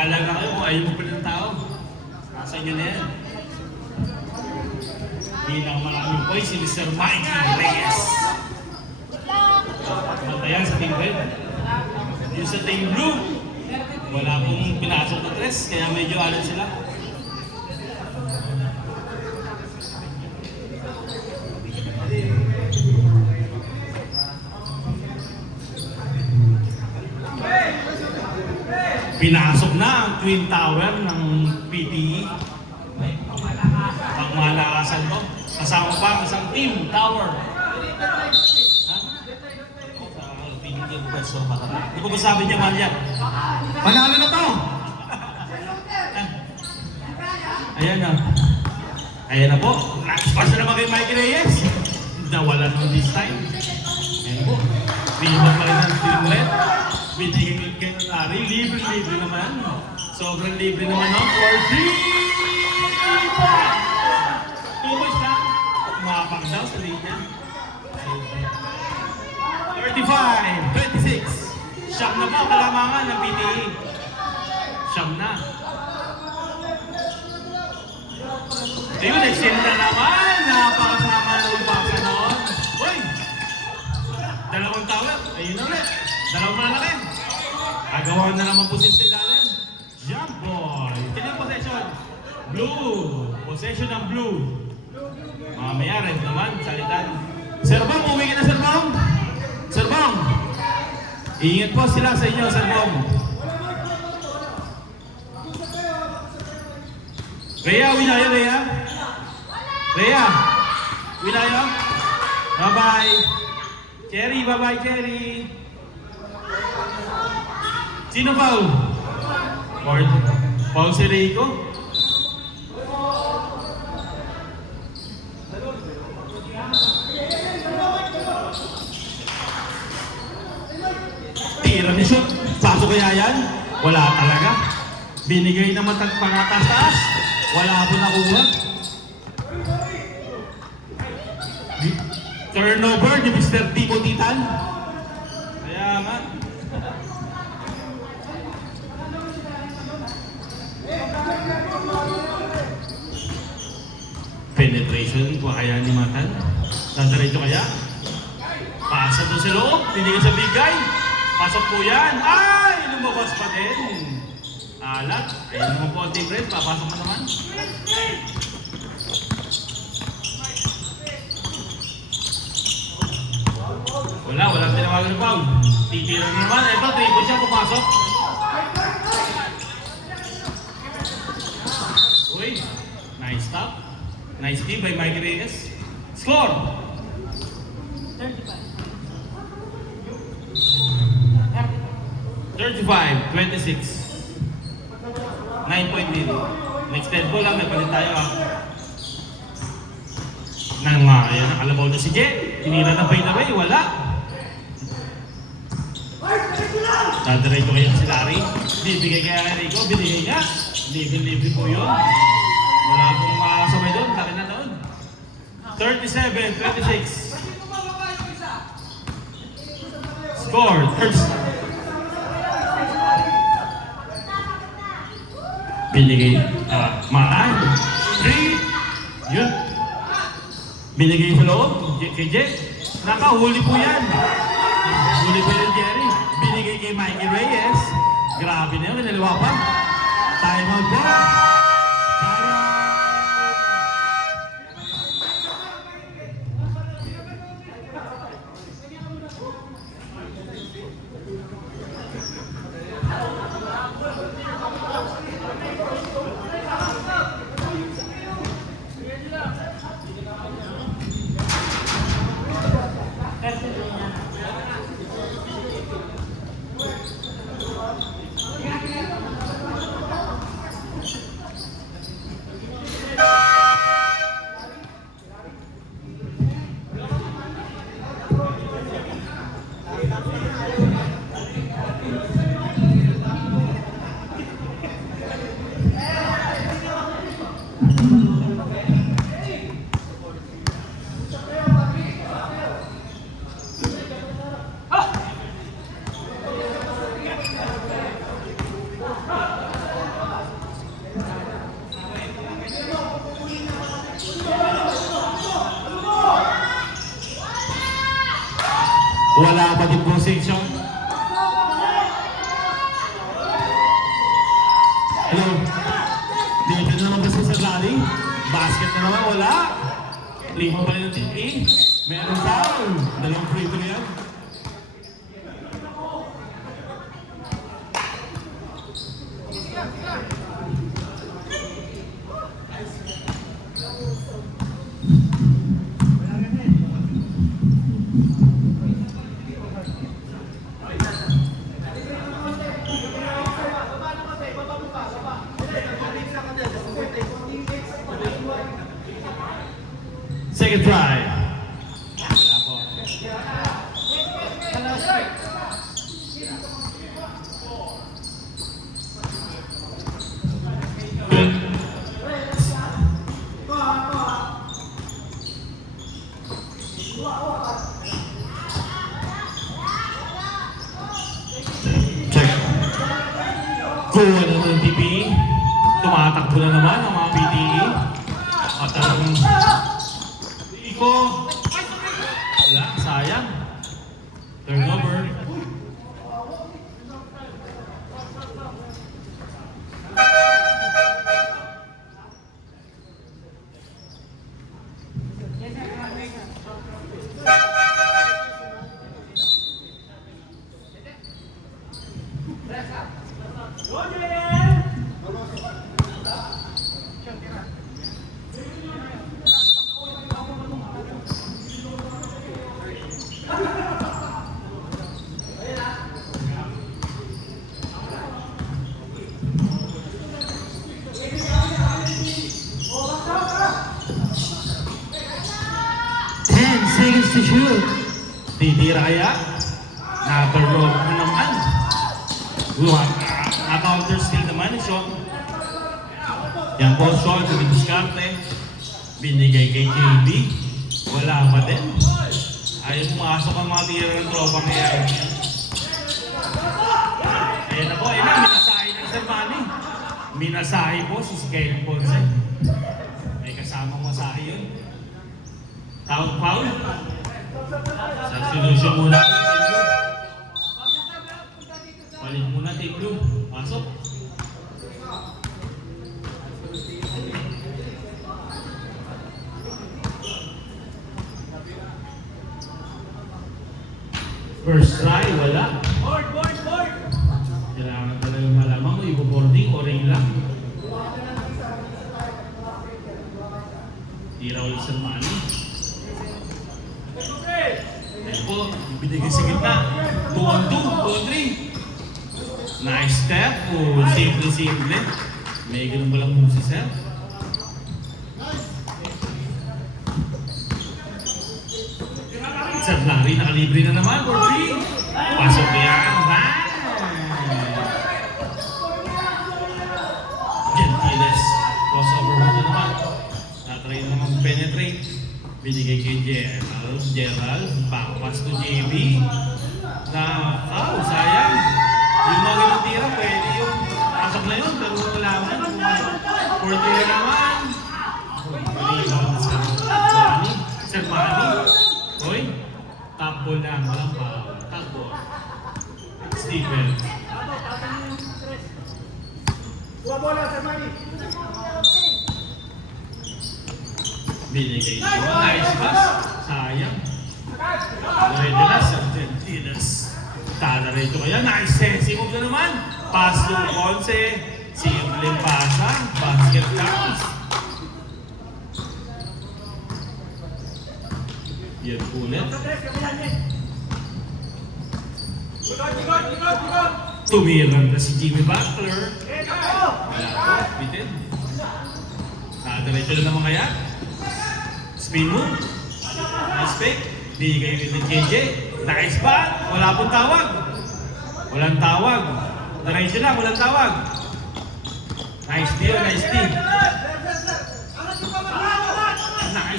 Bahala na kayo kung ayaw mo pa ng tao. Nasa inyo na yan. Bilang maraming points si Mr. Mikey Reyes. Pantayan sa Team Red. Yung sa Team Blue, wala pong pinasok na tres, kaya medyo alon sila. Pinasok na ang Twin Tower ng PTE. Ang malakasan ko. Kasama pa ang isang Team Tower. Hindi ko ba sabi niya man yan? Panalo na to! Ayan na. Ayan na po. Nakaspas na naman kay Mikey Reyes. Nawala naman this time. Ayan po. Binibang pa rin ang Team Red. Binigyan kayo ng Ari. Libre-libre naman. Sobrang libre naman no? For free! 2 boys na. Mapang daw sa linya. 35-26. Siyam na po kalamangan ng PTE. Siyam na. Ayun, extend na naman. Napakasama ng baka noon. Uy! Dalawang tower. Ayun na ulit. Dalawang malaki. Agawan na naman po si Ilalim. Jump ball. Kiling possession. Blue. Possession ng blue. Mamaya red naman. Salitan. Sir Bong, uwi ka na Sir Bong. Sir Bong. Ingat po sila sa inyo, Sir Bong. Rhea, Winaya, Rhea. Rhea. Winaya. Bye-bye. Cherry, bye-bye, Cherry. Sino foul? Foul si Rico? Tira ni shoot. Pasok kaya yan? Wala talaga. Binigay naman pangatas-taas. Wala po nakuha. Turnover ni Mr. Timo Titan. Kaya nga. Penetration kung kaya ni Matan. Nadiretso kaya? Pasa doon sa loob. Hindi ka sa bigay. Pasok po yan. Ay! Lumabas pa din. Alat. Ayun naman po ang Team Red. Papasok mo naman. Walang tinawagan ng foul. Titira naman. Ito, triple siya. Pumasok. Uy. Nice stop. Nice team by Mikey Reyes. Score! 35-26. 9-point lead. Next 10 ball lang, nagpalit tayo Nang ayan, nakalabaw na si Jen. Tinira na fade away, wala. Dadiretso kayo si Larry. Bibigay kaya kay Rico, binigay niya. Libre-libre po yun. Wala pong makakasabay doon, laki na doon. 37-26. Score, first. Binigay, Matan. 3. Yun. Binigay sa loob, kay Jet. Nakahuli po yan. Huli po yan, Jerry. Binigay kay Mikey Reyes. Grabe na yun, kinalawa pa. Time out po. possession. Hello. Dito na naman kasi sa rally. Basket na naman, wala. Lima pa rin ng TV. Meron foul. Dalawang free throw yan. Second try. Wala po. Check. Kuha na ng TP. Tumatakbo na naman ang mga PTE. At ang Iko. Wala, sayang. Turnover. Seconds to shoot. Titira kaya? Na-turnover na naman. Na-counter skill naman ni Sean. Yan po, Sean, dumidiskarte. Binigay kay JB. Wala pa din. Ayaw pumasok ang mga tira ng tropang ngayon. Ayan na po, ayun na, minasahe ng Sermani. Minasahe po si Kyle Ponce. May kasamang masahe yun. Tawag foul. Substitution muna. Palit muna, take blue. Pasok. First try, wala. Board! Kailangan talaga malaman mo, ipo-boarding o ring lang. Tira ulit sa money. Ayan po, binigay sa gitna. 2 on 2, 2 on 3. Nice step. Oh, simple. May ganun ba lang move si Sir? Sir Larry, nakalibre na naman for 3. Pasok yan. Gentiles. Crossover na naman. Natry naman penetrate. Binigay kay Gerald, backpass to JB. Sayang. Yung mga ganun tira, pwede yung pasok na yun, pero wala naman. For tira naman. Sir Manny. Hoy, top ball na, walang foul. Top ball. Stephen. Binigay ko. Nice pass. Sayang. Redelas. Gentiles. Tadareto kaya. Nice sense. Move na naman. Pass to Ponce. Simple pasa. Basket counts. Yan ulit. Tumiran na si Jimmy Butler. Wala po. Bitin. Tadareto na naman kaya. Spin move. Nice fake. Bigay yun ng JJ. Nice bat. Wala pong tawag. Walang tawag. Diretso lang. Walang tawag. Nice deal. Nice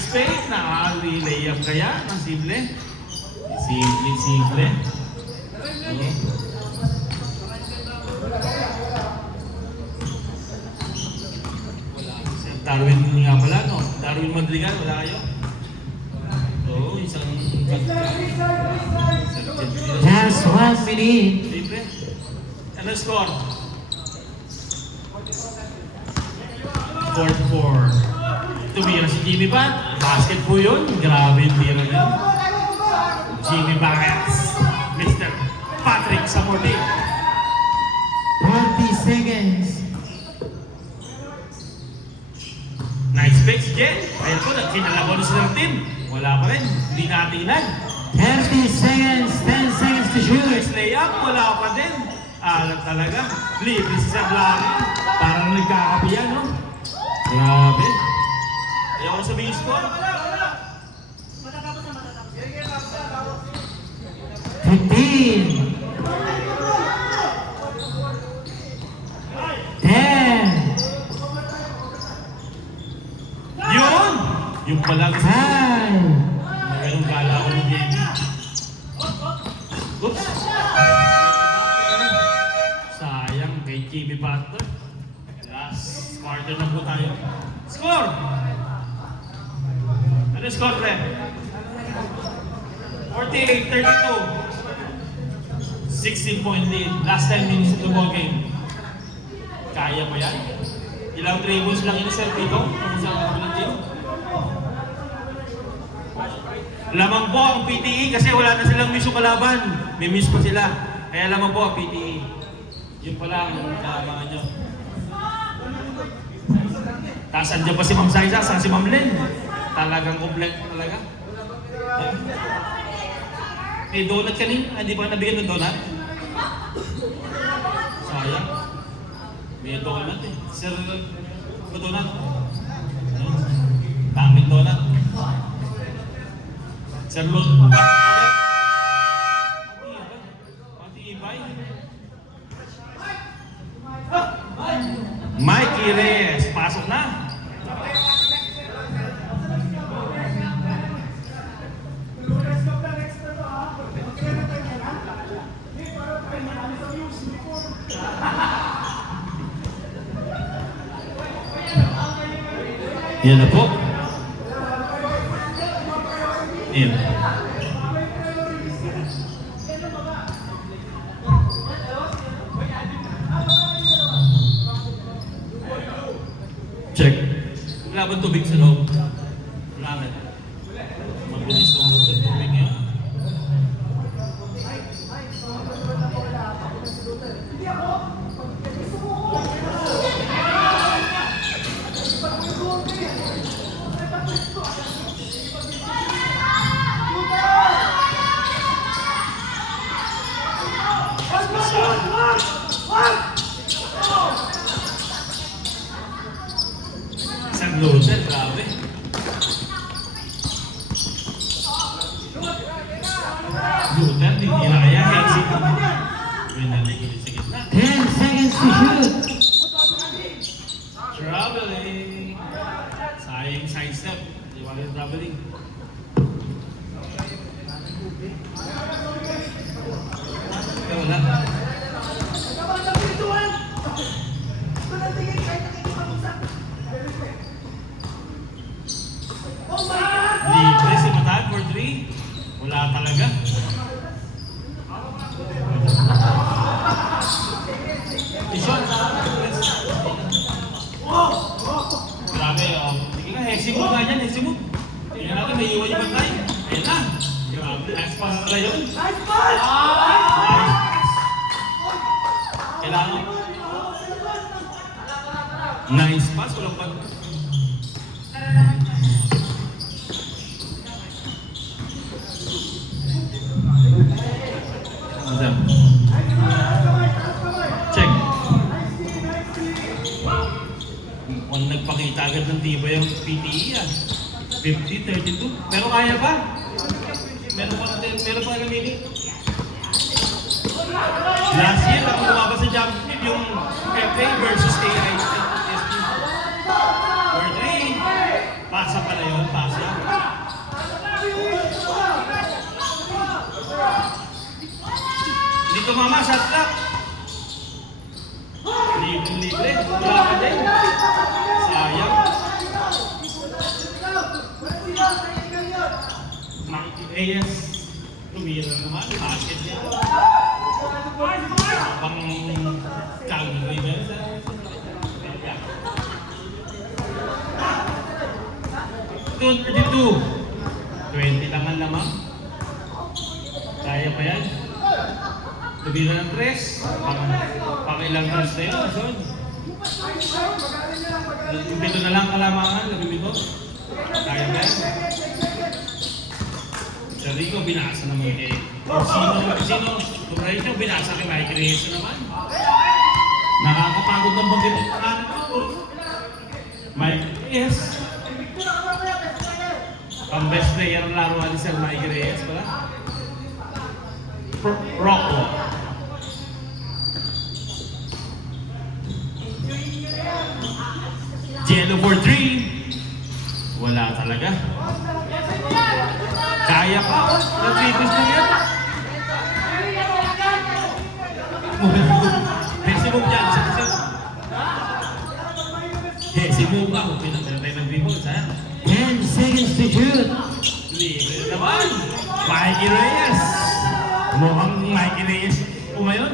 fake. Naka-relay up kaya. Ang simple. Simple. Okay. Darwin nga pala, no? Darwin Madrigal, wala kayo? Oo, isang... Pass Last minute. Libre. Ano score? 4-4. Tumira si Jimmy Bat. Basket po yun. Grabe yung tira na yun. Jimmy Baez. Mr. Patrick Samordi. 40 seconds. Nice fix, Jen. Ayun po, kinalaban na silang team. Wala pa rin. Hindi natinan. 30 seconds. 10 seconds to shoot. Nice layup. Wala pa din. Alam talaga. Libre si Sablari. Parang nagkakapiyan, no? Grabe. Ayaw ko sabihin yung score. 15. 10. Yun! Yung pala gusto ko. 9. Mayroong gala ko ng game. Oops! Sayang kay Jimmy Butler. Last quarter na po tayo. Score! Ano score, Fred? 48-32. 16-point lead. Last 10 minutes of the ball game. Kaya mo yan? Ilang dribbles lang in-serve dito? Kung saan ka ng team? Lamang po ang PTE kasi wala na silang miss yung kalaban. May miss pa sila. Kaya lamang po ang PTE. Yun pala ang kalabangan nyo. Tapos andyan pa si Ma'am Saiza, saan si Ma'am Len? Talagang kompleto talaga. May donut kanina, hindi pa nabigyan ng donut? Sayang. May donut eh. Sir, may donut? Daming donut. Sir Lord, Pati-ibay. Mikey Reyes, pasok na. Yan na po. Yan. Check. Wala ba tubig sa loob? Wala rin. Mabilis yung tubig ngayon. Isang loader, grabe. Loader, hindi na kaya. Hexing. Yun na, nagigit sa gitna. 10 seconds to shoot. Traveling. Sayang side step. Di ba yung traveling? Wala. Libre si Matan for 3. Wala talaga. Ishon. Grabe, sige nga, heximut nga dyan, heximut. Tingnan natin, may iwan yung bantay. Ayan na. Grabe, nice pass pala yun. Nice pass! Kailangan. Nice pass, walang bantay. Check. Mukhang nagpakita agad ng tiba yung PTE yan. 50-32. Pero kaya pa? Meron pa na minute. Last year, ako lumabas sa championship yung FA versus AISP. For 3. Pasa pala yun, pasa. Hindi tumama, shot clock. Libre. Wala ka din. Sayang. Monkey AS. Tumira naman. Basket niya. 32. 20 lang ang lamang. Kaya pa yan. Tubila ng 3. Pang-ilang runs na yun. So, Pito na lang kalamangan. Labibito. Kaya pa yan. Sa Rico, binasa naman kay Sino? Tumaray niyo, binasa kay Mike Reyes naman. Nakakapagod ng bagay ng pangalan ko. Mike Reyes. Ang best player ng laruan ni Sir Mike Reyes pala. Rockwell. Jello for 3. Wala talaga. Kaya pa. Nag-fitness na yan. Maximum dyan. Maximum ka. Pinatay ng people. Sayang. 10 seconds to shoot. Libre naman. Mikey Reyes. Mukhang Mikey Reyes umayon.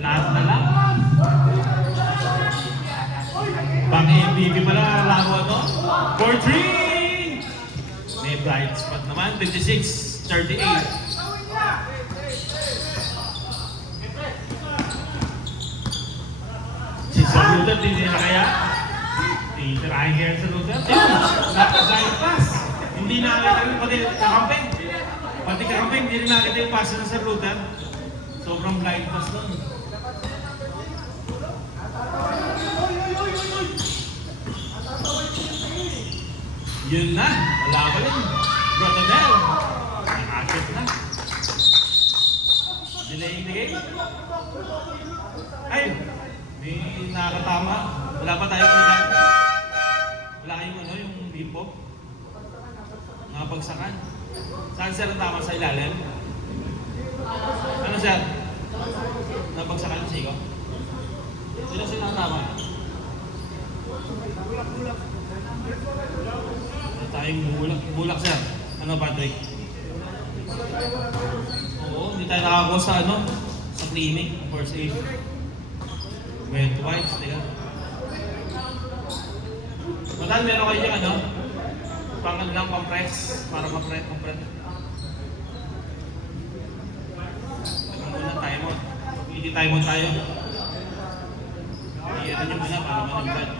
Lahat na lang. Pang-MVP pala laro to. For 3! May bright spot naman. 56-38. Si Sir Luther, hindi na kaya? Titirahin kaya sa Luther? Blind pass. Hindi nakakita rin pati kakamping. Pati kakamping, hindi rin nakakita yung pass na Sir Luther. Sobrang blind pass doon. Yun na, wala pa rin. Brotadel, nakakit na. Delaying the game. Ay, may nakakatama. Wala pa tayo kailan. Wala kayong ano, yung bipo. Nakapagsakan. Saan sir ang tama sa ilalim? Ano sir? Napagsakan si Iko? Sino sila ang tama? Tayong bulak sir. Ano Patrick? Oo, hindi tayo nakakuha sa ano? Sa cleaning, first aid. Wet wipes, teka. Matan, meron kayo yung ano? Pangan lang compress, para ma-press. Teka muna, time out. Hindi time out tayo. Iyan nyo muna para managbat.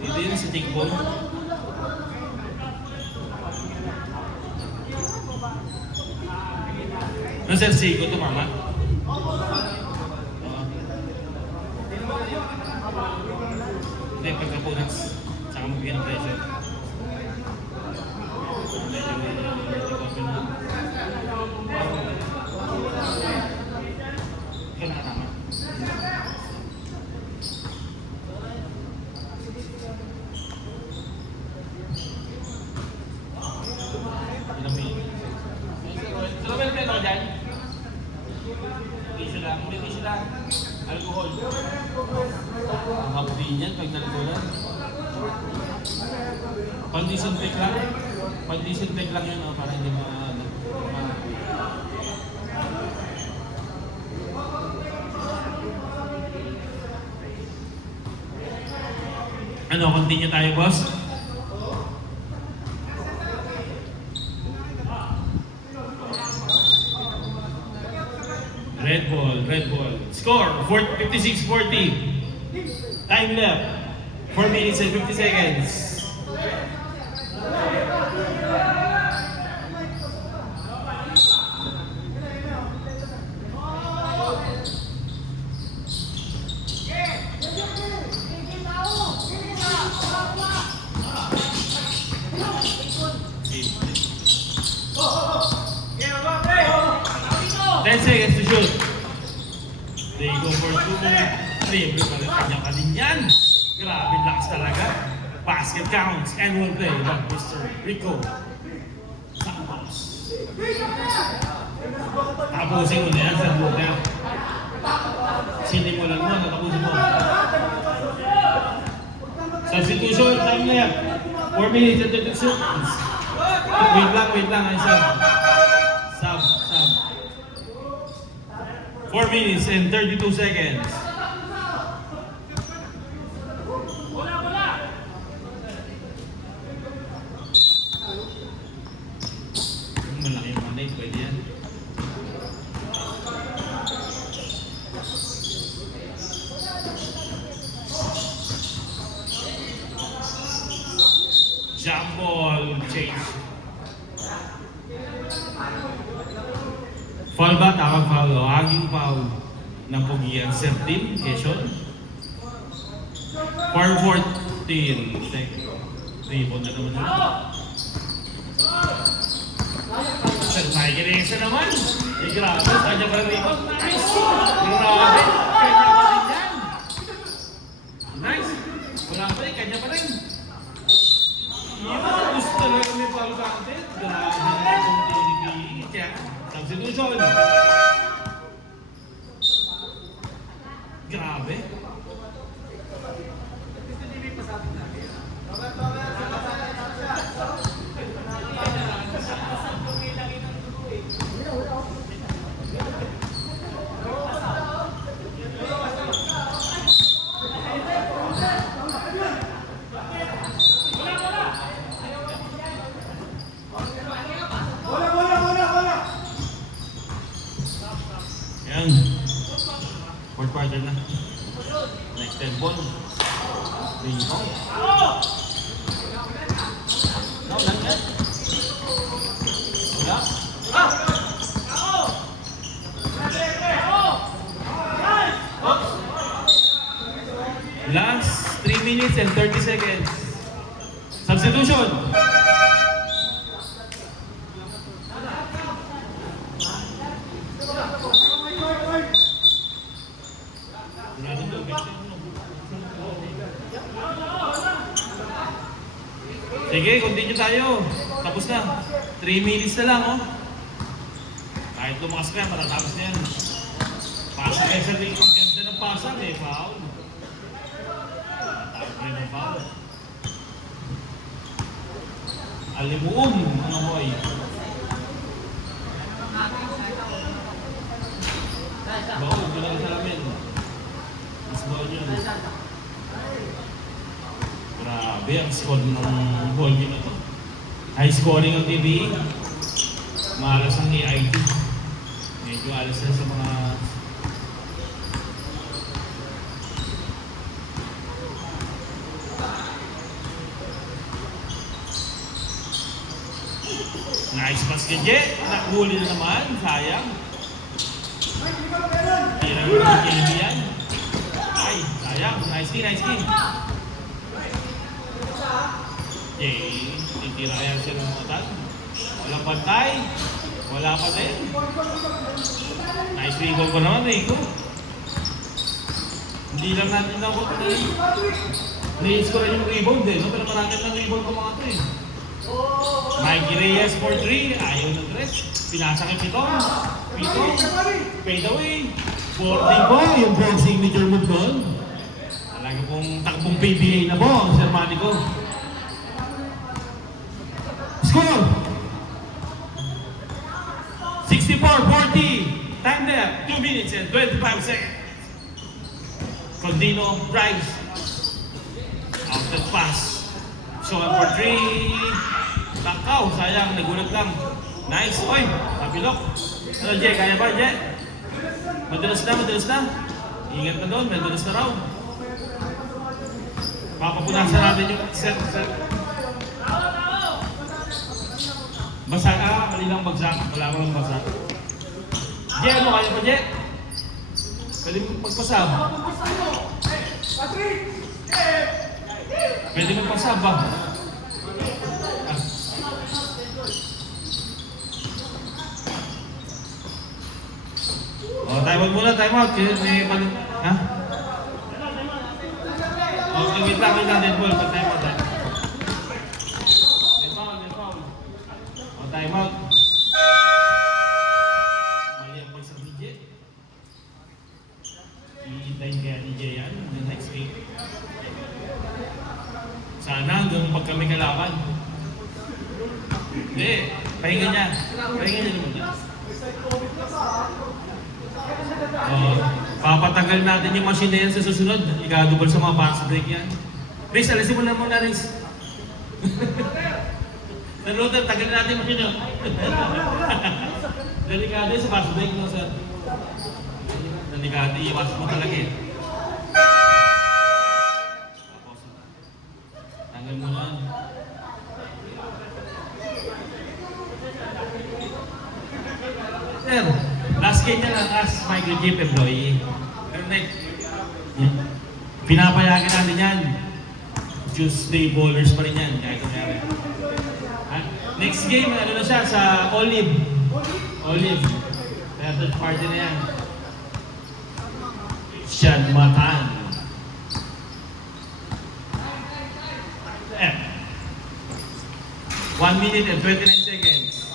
Dito yun sa tickball. Ano sir, Sigo tumama? Hindi, pagkapunas. Saka magbigyan ng pressure. Ikaw nakatama. Tissue lang. Alcohol. Ang hapdi niyan pag nalikulan. Pag-disinfect lang. Pag-disinfect lang yun, para hindi Ano, continue tayo, boss? Red ball. Score, 56-40. Time left, 4 minutes and 50 seconds. Ten seconds to shoot. They go for 2. Libre pa rin kanya ka din yan. Grabe lakas talaga. Basket counts and will play by Mr. Rico Santos. Tapusin mo na yan sa buka. Sinimulan mo, natapusin mo. Substitution, time left. 4 minutes and 32 seconds. Wait lang, ay sub. Sub. 4 minutes and 32 seconds. exchange. Foul ba? Tamang foul. O, aging foul ng Pugian. Sertin, Quezon. 4-14. Rebound na naman nila. Sir Tiger isa naman. Eh, grabe. Kanya pa rin rebound. Nice! Grabe. Kanya pa rin yan. Nice. Wala pa rin. Kanya pa rin. Yun, gusto talaga may foul content. Grabe na itong TNP. Kaya, substitution. Grabe. Yan. Fourth quarter na. Next 10 ball. Rebound. No, lang yan. Wala. Last 3 minutes and 30 seconds. Substitution. Sige, continue tayo. Tapos na. 3 minutes na lang, oh. Kahit lumakas ka yan, matatapos na yan. Pasa kayo sa link. Ang ganda ng pasa, may foul. Matatapos rin ng foul. Alimuon, mga boy. Bawal, ito lang sa lamin. Mas bawal yun. Grabe ang score ng ball game na to. High scoring ang TV. Maalas ang AIT. Medyo alas na sa mga... Nice pass kay Jet. Nakuhuli na naman. Sayang. Tira mo ng KB yan. Ay, sayang. Nice key, nice key. Jay, titira yan siya ng matan. Walang pantay. Wala pa din. Nice rebound ko naman, Rico. Hindi lang natin na ni-score yung rebound eh. No? Pero marami ng rebound ko mga ito eh. Mikey Reyes for 3. Ayaw ng dress. Pinasa kay Pitong. Pitong. Fade away. 40 po. Yung brand signature move doon. Talaga pong takbong PBA na po ang sermani ko. Score! 64-40. Time there. 2 minutes and 25 seconds. Condino drives. After pass. So for 3. Takaw, sayang, nagulat lang. Nice, oy, napilok. Ano, Jay, kaya ba, Jay? Madalas na. Ingat na doon, madalas na raw. Papapunasan natin yung set. Basa ka, kanilang bagsak. Wala ko lang bagsak. Jay, ano, kaya ba, Jay? Pwede mo magpasab. Pwede mo magpasab ba? Oh, time out muna, time out. May pag... Ha? Oh, wait lang, dead ball. Time out, time out. May foul. Oh, time out. Mali ang pagsak ni Jay. Iintayin kaya ni Jay yan in the next game. Sana hanggang pag kami kalaban. Hindi, pahinga niya. Pahinga niya naman yan. Papatagal natin yung machine na yan sa susunod. Ikadubal sa mga box break yan. Riz, alisin mo na muna, Riz. Nalutan, tagal natin yung machine. Delikado sa box break, no, sir? Delikado, iwas mo talaga eh. Tapos, tagal mo na. chief employee. Pero pinapayagan natin yan. Tuesday bowlers pa rin yan, kahit kumayari. Next game, ano na siya, sa Olive. Olive. Kaya third party na yan. Sean Matan. 1 minute and 29 seconds.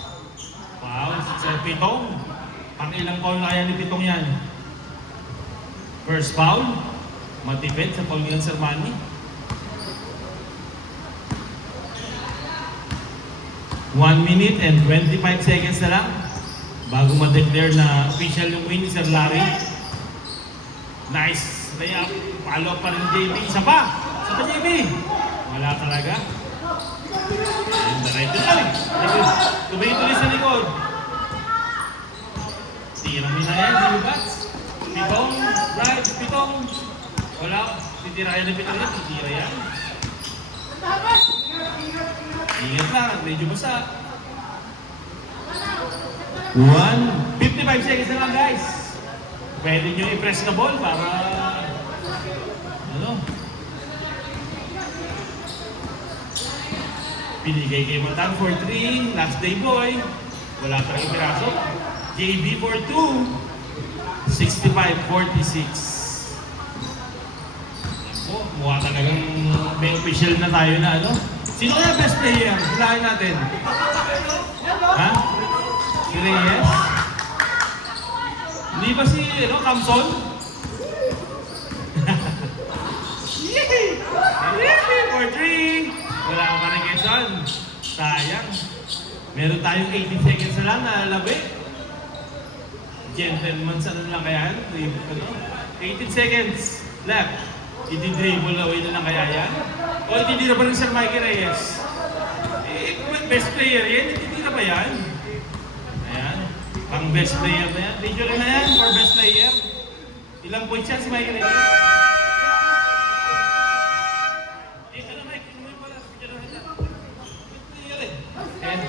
Wow, sa Pitong. Pang ilang foul na kaya ni Pitong yan? First foul. Matipid sa foul ng Sermani. 1 minute and 25 seconds na lang bago ma-declare na official yung win ni Sir Larry. Nice layup. Follow pa rin JB. Isa pa! Isa pa JB! Wala talaga. And the right to line. Tuloy-tuloy sa likod. Tirang mo na yan, Jimmy Bats. Pitong, right, Pitong. Wala. Titira yan ng Pitong yan. Titira yan. Ingat lang, medyo basa. 55 seconds na lang guys. Pwede nyo i-press na ball para ano? Pinigay kay Matan for 3, last day boy. Wala pa rin piraso. JB for 2, 65-46. Ako, mukha talagang may official na tayo na ano. Sino kaya best player? Hilahin natin. Ha? Si Reyes? Hindi ba si, ano, Kamson? For 3. Wala ka pa rin Quezon. Sayang. Meron tayong 18 seconds na lang na labi. Gentleman, ano lang kaya yan? 18 seconds left. I-dribble away na lang kaya yan? O hindi na ba rin Sir Mikey Reyes? Eh, kung best player yan, hindi na ba yan? Ayan. Pang best player na yan. Video na yan for best player. Ilang points yan si Mikey Reyes? Eh, ano Mike? Ano yung pala? Video na yan. Best player eh. And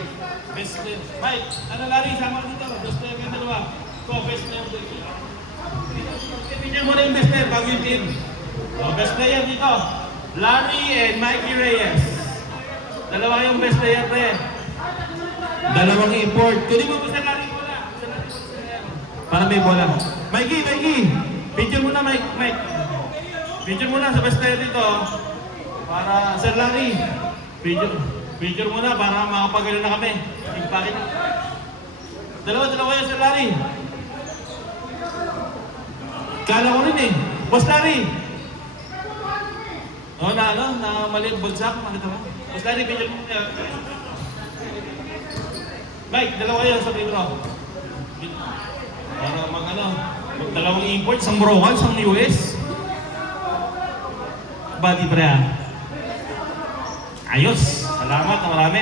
best player. Mike, ano Larry? Sama ka dito. Best player ka dalawa. So, best player dito. Video mo na yung best player bago yung team. So, best player dito. Larry and Mikey Reyes. Dalawa yung best player pre. Dalawang import. Kunin mo sa Larry bola. Para may bola. Mikey! Picture mo na Mike. Picture mo na sa best player dito. Para Sir Larry. Picture mo na para makapagano na kami. Bakit? Dalawa yan Sir Larry. Kala ko rin eh. Boss Larry. Na mali ang bulsak, makita mo? Mas Larry, picture mo niya. Mike, dalawa yan sa libro. Para magdalawang import, isang Moroccan, isang US. Body pre ah. Ayos, salamat na marami.